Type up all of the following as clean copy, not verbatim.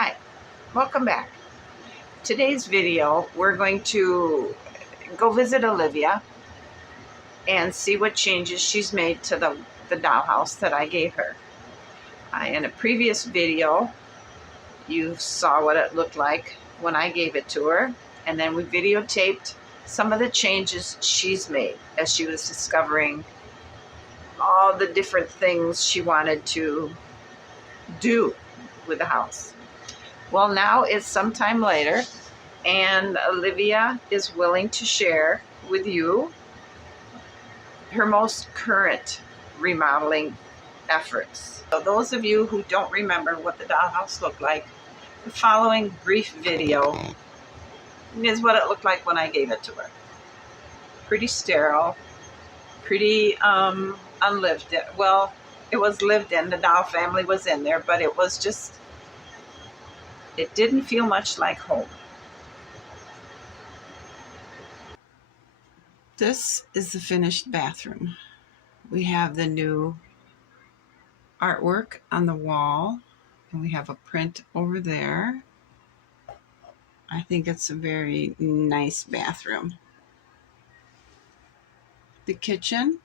Hi, welcome back. Today's video, we're going to go visit Olivia and see what changes she's made to the dollhouse that I gave her. In a previous video, you saw what it looked like when I gave it to her, and then we videotaped some of the changes she's made as she was discovering all the different things she wanted to do with the house. Well, now it's sometime later, and Olivia is willing to share with you her most current remodeling efforts. So those of you who don't remember what the dollhouse looked like, the following brief video is what it looked like when I gave it to her. Pretty sterile, pretty unlived in. Well, it was lived in, the doll family was in there, but it was just, it didn't feel much like home. This is the finished bathroom. We have the new artwork on the wall, and we have a print over there. I think it's a very nice bathroom. The kitchen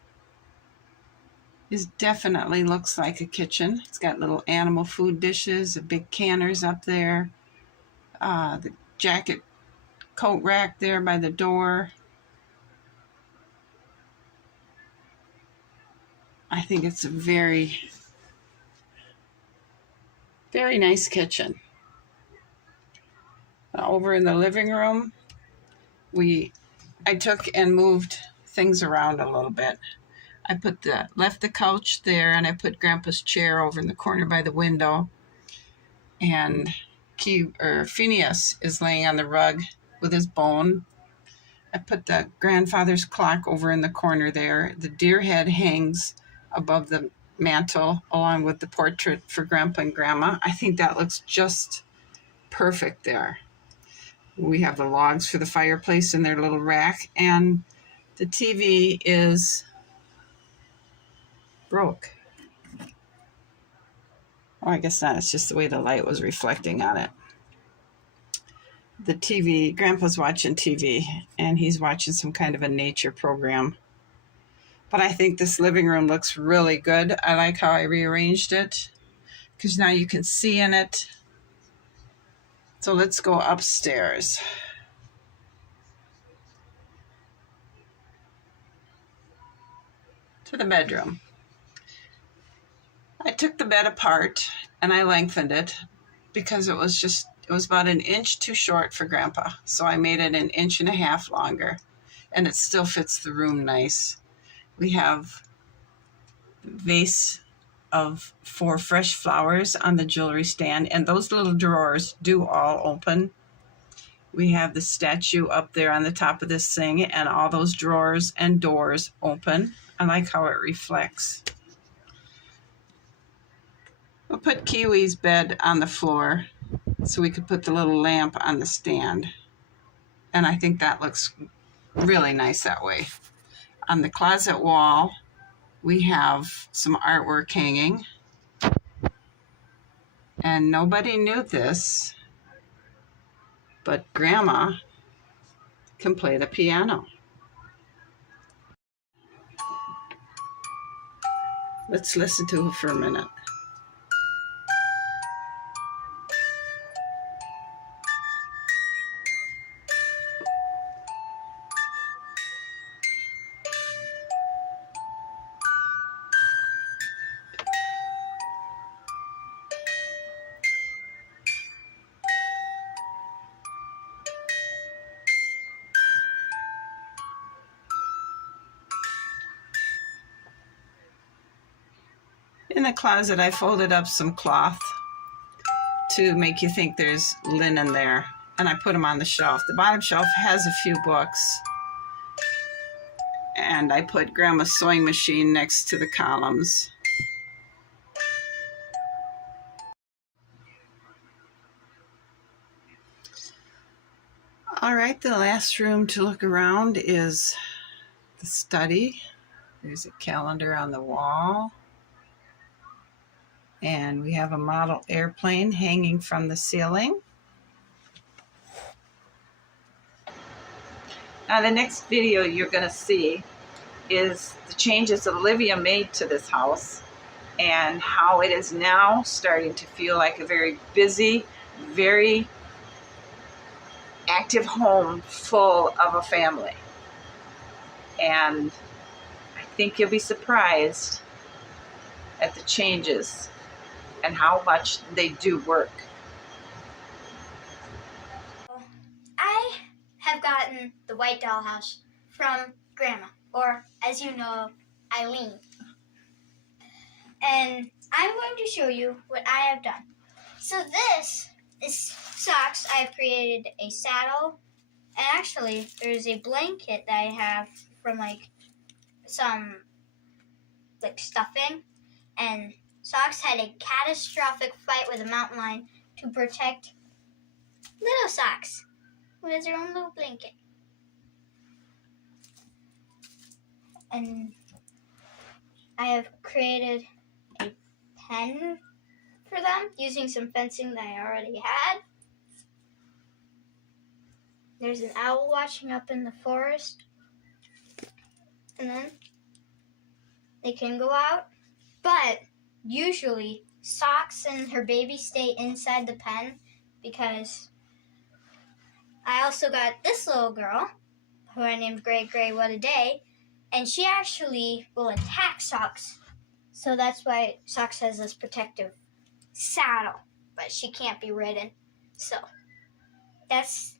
definitely looks like a kitchen. It's got little animal food dishes, the big canners up there, the jacket coat rack there by the door. I think it's a very, very nice kitchen. Over in the living room, I took and moved things around a little bit. I left the couch there, and I put Grandpa's chair over in the corner by the window. And Phineas is laying on the rug with his bone. I put the grandfather's clock over in the corner there. The deer head hangs above the mantle along with the portrait for Grandpa and Grandma. I think that looks just perfect there. We have the logs for the fireplace in their little rack, and the TV is broke. Oh, I guess not. It's just the way the light was reflecting on it. The TV, Grandpa's watching TV, and he's watching some kind of a nature program. But I think this living room looks really good. I like how I rearranged it, because now you can see in it. So let's go upstairs. To the bedroom. I took the bed apart and I lengthened it because it was about an inch too short for Grandpa. So I made it an inch and a half longer, and it still fits the room nice. We have a vase of 4 fresh flowers on the jewelry stand, and those little drawers do all open. We have the statue up there on the top of this thing, and all those drawers and doors open. I like how it reflects. We'll put Kiwi's bed on the floor so we could put the little lamp on the stand. And I think that looks really nice that way. On the closet wall, we have some artwork hanging. And nobody knew this, but Grandma can play the piano. Let's listen to her for a minute. In the closet, I folded up some cloth to make you think there's linen there, and I put them on the shelf. The bottom shelf has a few books, and I put Grandma's sewing machine next to the columns. All right, the last room to look around is the study. There's a calendar on the wall. And we have a model airplane hanging from the ceiling. Now the next video you're going to see is the changes Olivia made to this house and how it is now starting to feel like a very busy, very active home full of a family. And I think you'll be surprised at the changes and how much they do work. I have gotten the white dollhouse from Grandma, or as you know, Eileen. And I'm going to show you what I have done. So this is socks. I have created a saddle. And actually, there's a blanket that I have from some stuffing. And Socks had a catastrophic fight with a mountain lion to protect little Socks, who has her own little blanket. And I have created a pen for them using some fencing that I already had. There's an owl watching up in the forest. And then they can go out. But usually Socks and her baby stay inside the pen because I also got this little girl who I named Gray Gray What a Day, and she actually will attack Socks. So that's why Socks has this protective saddle, but she can't be ridden. So that's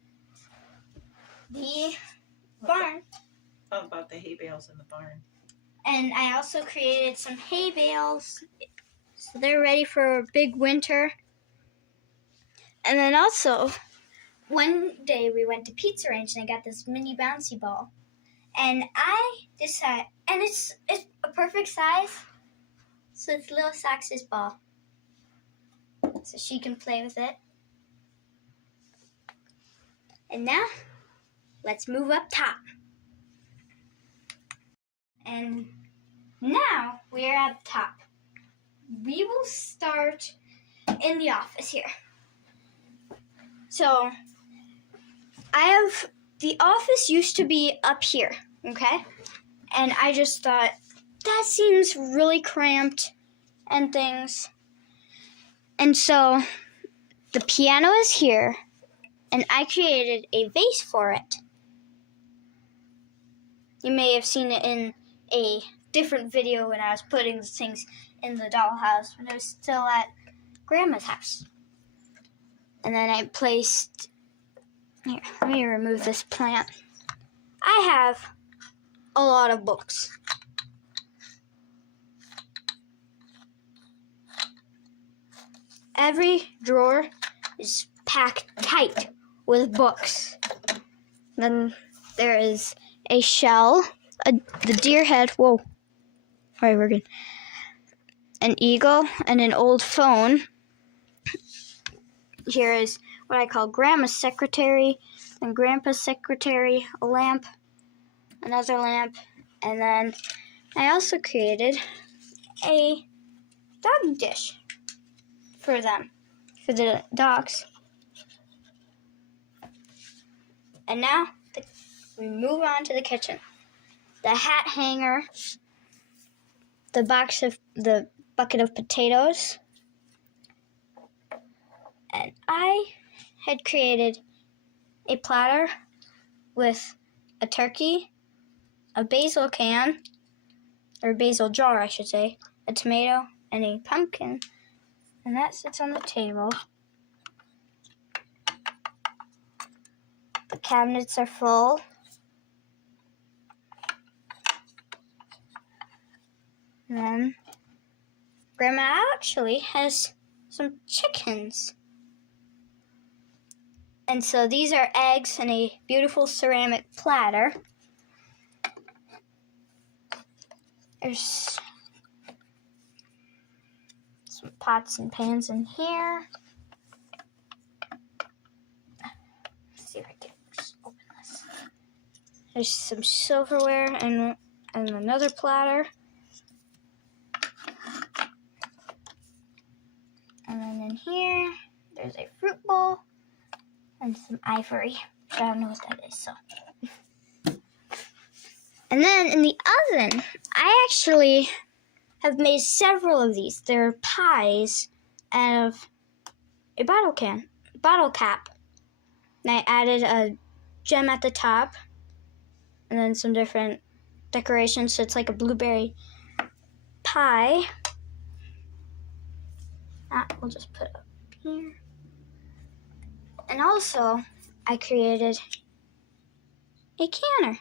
the barn. How about the hay bales in the barn? And I also created some hay bales, so they're ready for a big winter. And then also, one day we went to Pizza Ranch and I got this mini bouncy ball. And I decided, and it's a perfect size, so it's little Socks' ball. So she can play with it. And now, let's move up top. And now we are at the top. We will start in the office here. So, the office used to be up here, okay? And I just thought, that seems really cramped and things. And so, the piano is here, and I created a vase for it. You may have seen it in a different video when I was putting the things in the dollhouse when I was still at Grandma's house. And then I placed, here, let me remove this plant. I have a lot of books. Every drawer is packed tight with books. Then there is a shell, the deer head, whoa. All right, we're good. An eagle and an old phone. Here is what I call Grandma's secretary and Grandpa's secretary, a lamp, another lamp, and then I also created a dog dish for them, for the dogs. And now we move on to the kitchen. The hat hanger, the bucket of potatoes, and I had created a platter with a turkey, a basil can, or basil jar, I should say, a tomato, and a pumpkin, and that sits on the table. The cabinets are full. And then Grandma actually has some chickens. And so these are eggs in a beautiful ceramic platter. There's some pots and pans in here. Let's see if I can just open this. There's some silverware and another platter. here, there's a fruit bowl and some ivory. I don't know what that is, so. And then in the oven, I actually have made several of these. They're pies out of a bottle cap. And I added a gem at the top and then some different decorations, so it's like a blueberry pie. That we'll just put up here. And also, I created a canner,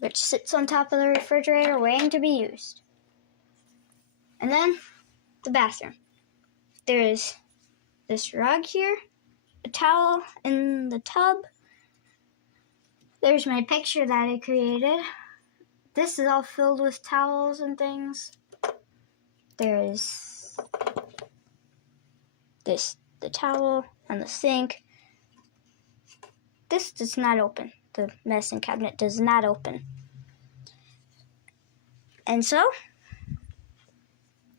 which sits on top of the refrigerator waiting to be used. And then, the bathroom. There is this rug here, a towel in the tub. There's my picture that I created. This is all filled with towels and things. There's the towel and the sink. This does not open. The medicine cabinet does not open. And so,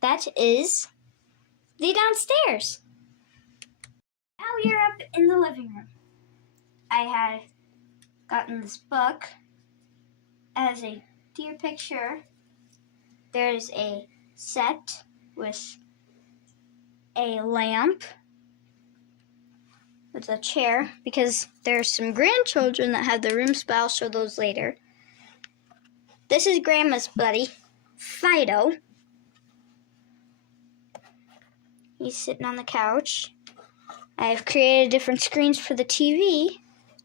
that is the downstairs. Now we are up in the living room. I had gotten this book as a deer picture. There's a set with a lamp with a chair because there's some grandchildren that have the rooms, but I'll show those later. This is Grandma's buddy, Fido. He's sitting on the couch. I've created different screens for the TV,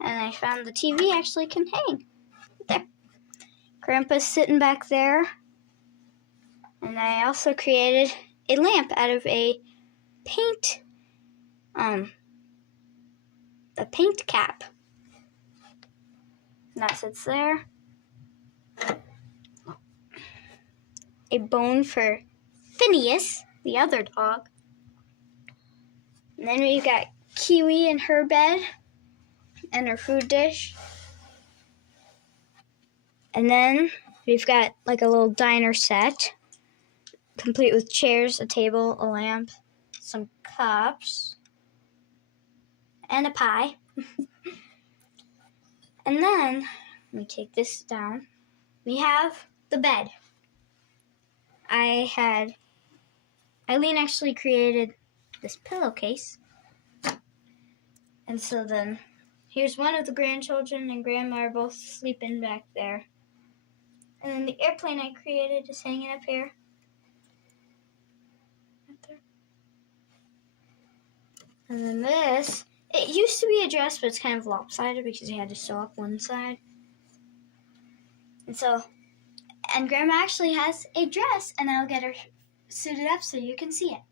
and I found the TV actually can hang. There. Grandpa's sitting back there. And I also created a lamp out of a paint cap. And that sits there. A bone for Phineas, the other dog. And then we've got Kiwi in her bed and her food dish. And then we've got like a little diner set, complete with chairs, a table, a lamp, some cups, and a pie. And then, let me take this down, we have the bed. Eileen actually created this pillowcase. And so then, here's one of the grandchildren and Grandma are both sleeping back there. And then the airplane I created is hanging up here. Right there. And then this, it used to be a dress, but it's kind of lopsided because you had to sew up one side. And Grandma actually has a dress, and I'll get her suited up so you can see it.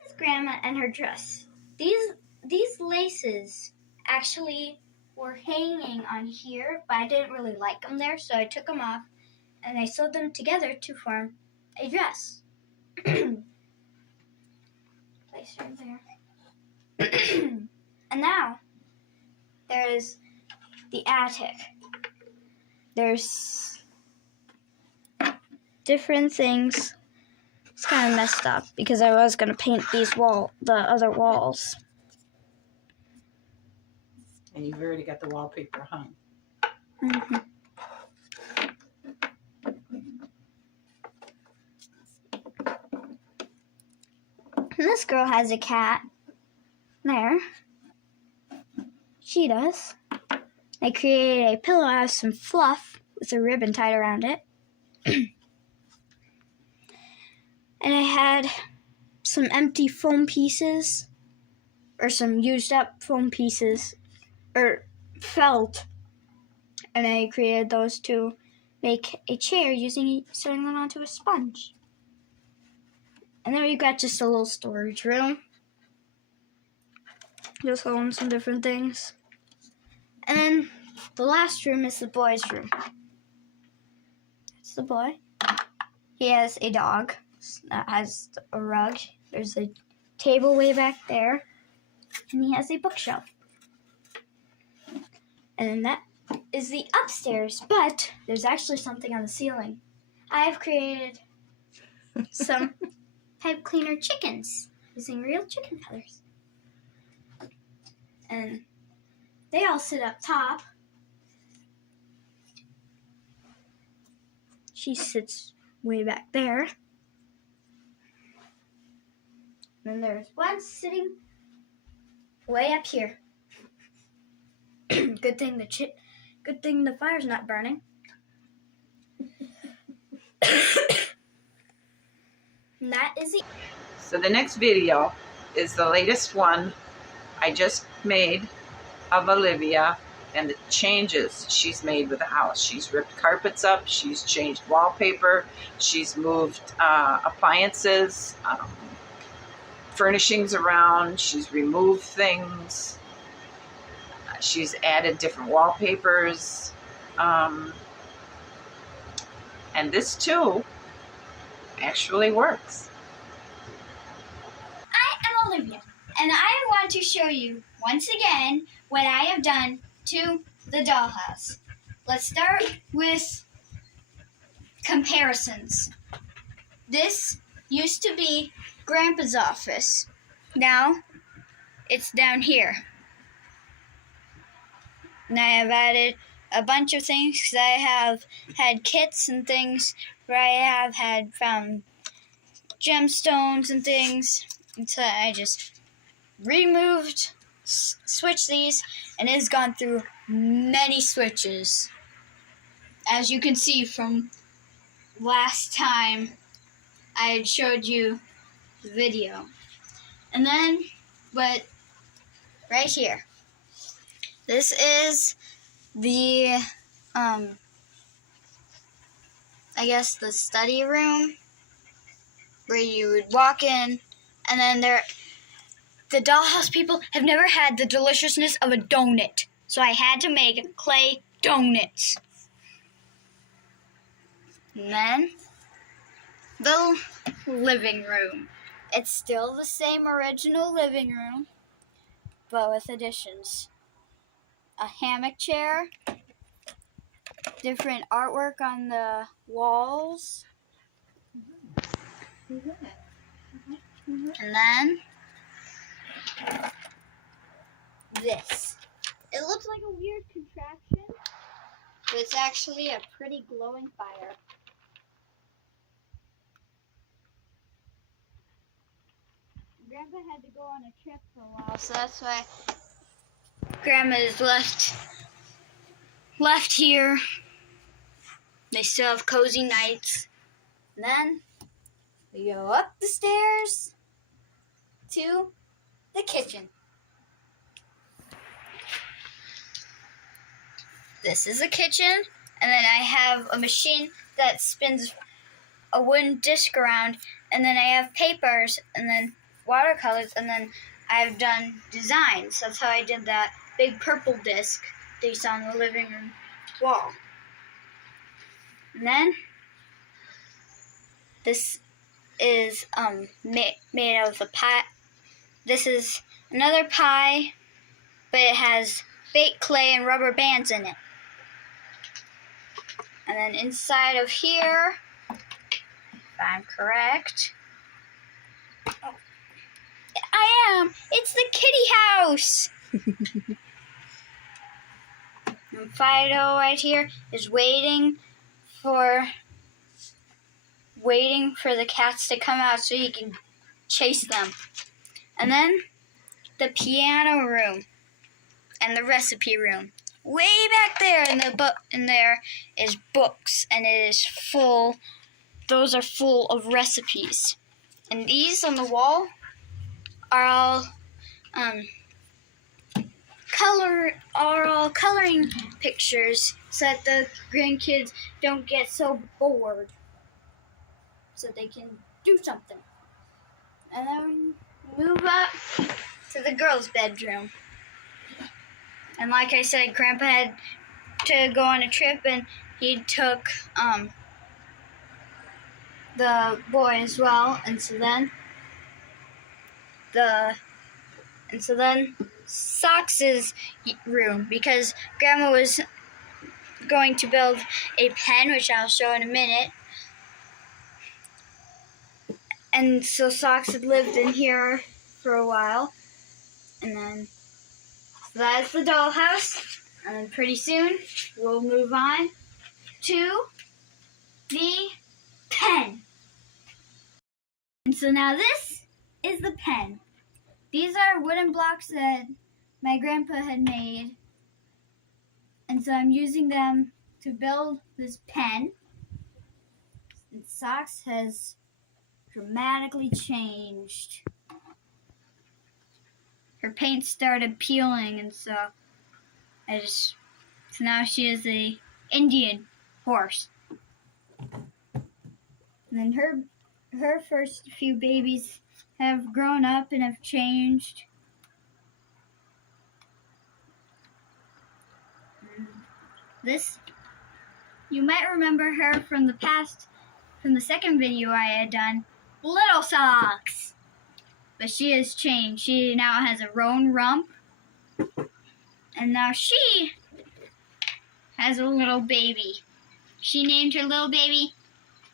This is Grandma and her dress. These laces actually were hanging on here, but I didn't really like them there, so I took them off, and I sewed them together to form a dress. Place her there. And now, there's the attic. There's different things. It's kind of messed up because I was going to paint the other walls. And you've already got the wallpaper hung. Mm-hmm. And this girl has a cat. There. She does. I created a pillow out of some fluff with a ribbon tied around it. And I had some empty foam pieces, or some used up foam pieces, or felt. And I created those to make a chair sewing them onto a sponge. And then we've got just a little storage room. Just holding some different things. And then the last room is the boy's room. It's the boy. He has a dog that has a rug. There's a table way back there. And he has a bookshelf. And that is the upstairs. But there's actually something on the ceiling. I have created some pipe cleaner chickens using real chicken feathers. And they all sit up top. She sits way back there. And there's one sitting way up here. Good thing the fire's not burning. And that is it. So the next video is the latest one I just made of Olivia and the changes she's made with the house. She's ripped carpets up, she's changed wallpaper, she's moved appliances, furnishings around, she's removed things, she's added different wallpapers, and this too actually works. I am Olivia, and I am going to show you once again what I have done to the dollhouse. Let's start with comparisons. This used to be Grandpa's office. Now it's down here. And I have added a bunch of things because I have had kits and things where I have had found gemstones and things. And so I just removed, switched these, and it has gone through many switches. As you can see from last time I had showed you the video. And then, but right here. This is the, I guess the study room where you would walk in, and then the dollhouse people have never had the deliciousness of a donut. So I had to make clay donuts. And then the living room. It's still the same original living room, but with additions. A hammock chair, different artwork on the walls, and then this. It looks like a weird contraption, but it's actually a pretty glowing fire. Grandpa had to go on a trip for a while, so that's why Grandma is left here. They still have cozy nights. And then we go up the stairs to the kitchen. This is a kitchen, and then I have a machine that spins a wooden disc around, and then I have papers, and then watercolors, and then I've done designs. That's how I did that big purple disc that you saw on the living room wall. And then this is made of a pie. This is another pie, but it has baked clay and rubber bands in it. And then inside of here, if I'm correct, I am. It's the kitty house. And Fido right here is waiting for the cats to come out so he can chase them. And then the piano room and the recipe room. Way back there in there is books, and it is full. Those are full of recipes. And these on the wall are all coloring pictures so that the grandkids don't get so bored, so they can do something. And then move up to the girls' bedroom. And like I said, Grandpa had to go on a trip, and he took the boy as well, and so then Socks's room, because Grandma was going to build a pen, which I'll show in a minute. And so Socks had lived in here for a while. And then, so that's the dollhouse. And then pretty soon, we'll move on to the pen. And so now this is the pen. These are wooden blocks that my grandpa had made. And so I'm using them to build this pen. And Socks has dramatically changed. Her paint started peeling, and so now she is a Indian horse. And then her first few babies have grown up and have changed. This, you might remember her from the past, from the second video I had done, Little Socks. But she has changed. She now has a roan rump. And now she has a little baby. She named her little baby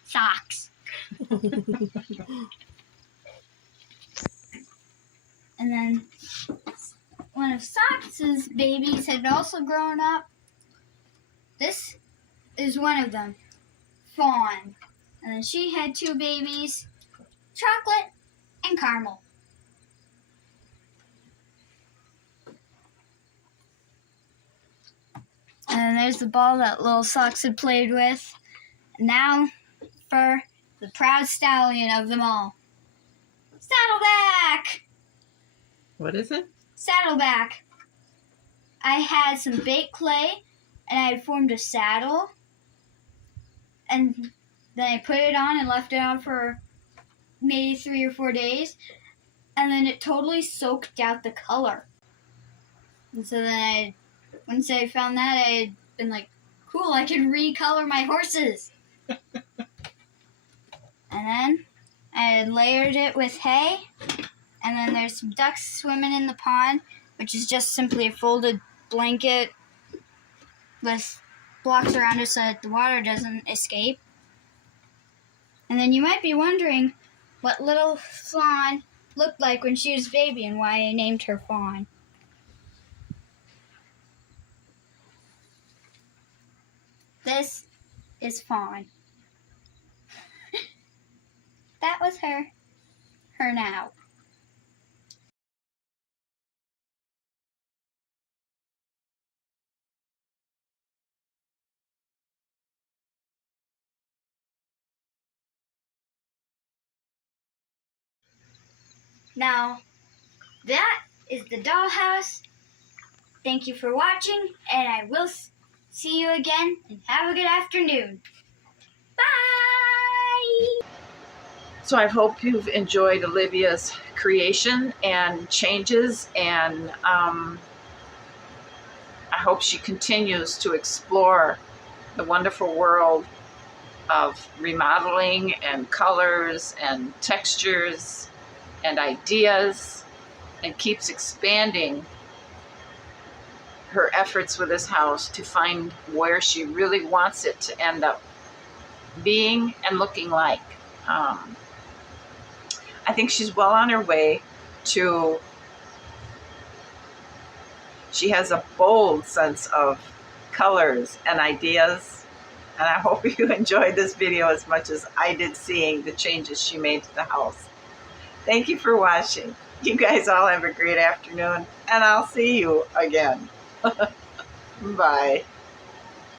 Socks. And then one of Socks' babies had also grown up. This is one of them, Fawn. And then she had two babies, Chocolate and Caramel. And there's the ball that little Socks had played with. Now for the proud stallion of them all, Saddleback! What is it? Saddleback. I had some baked clay and I had formed a saddle. And then I put it on and left it on for maybe 3 or 4 days. And then it totally soaked out the color. And so then once I found that, I had been like, cool, I can recolor my horses. And then I had layered it with hay. And then there's some ducks swimming in the pond, which is just simply a folded blanket with blocks around it so that the water doesn't escape. And then you might be wondering what little Fawn looked like when she was a baby and why I named her Fawn. This is Fawn. That was her. Her now. Now, that is the dollhouse. Thank you for watching, and I will see you again, and have a good afternoon. Bye! So I hope you've enjoyed Olivia's creation and changes, and I hope she continues to explore the wonderful world of remodeling and colors and textures and ideas, and keeps expanding her efforts with this house to find where she really wants it to end up being and looking like. I think she's well on her way to, she has a bold sense of colors and ideas, and I hope you enjoyed this video as much as I did seeing the changes she made to the house. Thank you for watching. You guys all have a great afternoon, and I'll see you again. Bye.